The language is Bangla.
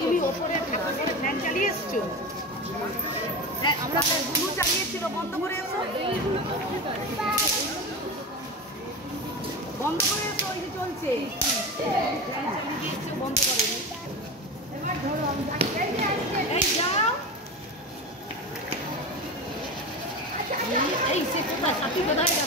তুমি ওপরে ফ্যান চালিয়ে এসছো? হ্যাঁ, আমরা গুলো চালিয়েছিল, বন্ধ করে এসো, বন্ধ করে এসো, ওই যে চলছে ফ্যান চালিয়ে দিয়েছো, বন্ধ করে এবার ধরো এই যাও। এই সে কোথায়, সাথী কোথায় গেল?